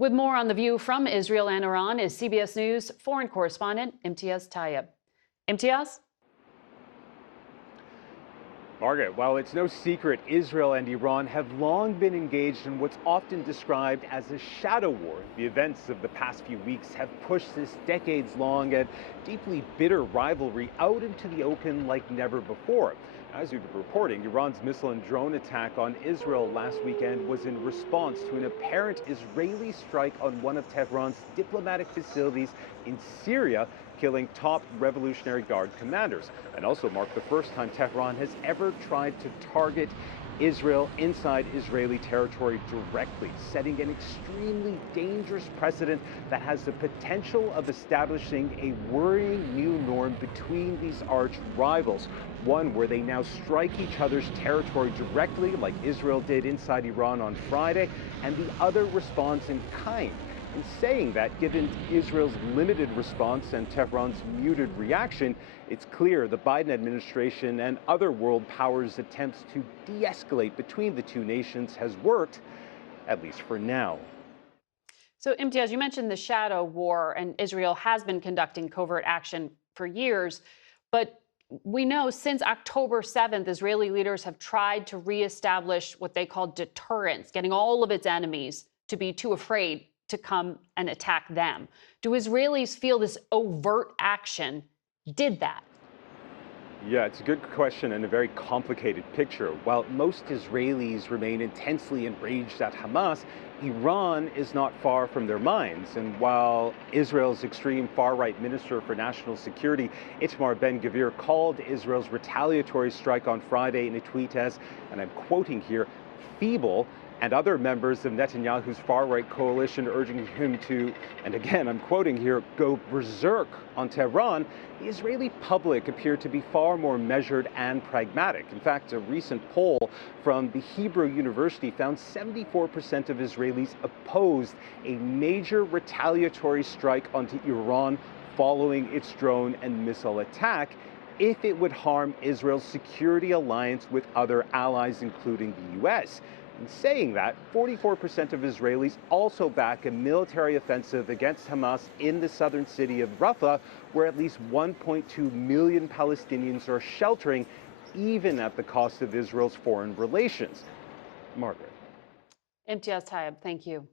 With more on the view from Israel and Iran is CBS News foreign correspondent Imtiaz Tyab. Imtiaz? Margaret, while it's no secret, Israel and Iran have long been engaged in what's often described as a shadow war. The events of the past few weeks have pushed this decades-long and deeply bitter rivalry out into the open like never before. As we've been reporting, Iran's missile and drone attack on Israel last weekend was in response to an apparent Israeli strike on one of Tehran's diplomatic facilities in Syria, killing top Revolutionary Guard commanders, and also marked the first time Tehran has ever tried to target Israel inside Israeli territory directly, setting an extremely dangerous precedent that has the potential of establishing a worrying new norm between these arch rivals, one where they now strike each other's territory directly, like Israel did inside Iran on Friday, and the other responds in kind. In saying that, given Israel's limited response and Tehran's muted reaction, it's clear the Biden administration and other world powers' attempts to de-escalate between the two nations has worked, at least for now. So, Imtiaz, you mentioned the shadow war, and Israel has been conducting covert action for years. But we know since October 7th, Israeli leaders have tried to reestablish what they call deterrence, getting all of its enemies to be too afraid to come and attack them. Do Israelis feel this overt action did that? Yeah, it's a good question and a very complicated picture. While most Israelis remain intensely enraged at Hamas, Iran is not far from their minds. And while Israel's extreme far-right Minister for National Security, Itamar Ben-Gvir, called Israel's retaliatory strike on Friday in a tweet as, and I'm quoting here, feeble, and other members of Netanyahu's far-right coalition urging him to, and again, I'm quoting here, go berserk on Tehran, the Israeli public appeared to be far more measured and pragmatic. In fact, a recent poll from the Hebrew University found 74% of Israelis opposed a major retaliatory strike onto Iran following its drone and missile attack if it would harm Israel's security alliance with other allies, including the U.S. In saying that, 44% of Israelis also back a military offensive against Hamas in the southern city of Rafah, where at least 1.2 million Palestinians are sheltering, even at the cost of Israel's foreign relations. Margaret. Imtiaz Tyab, thank you.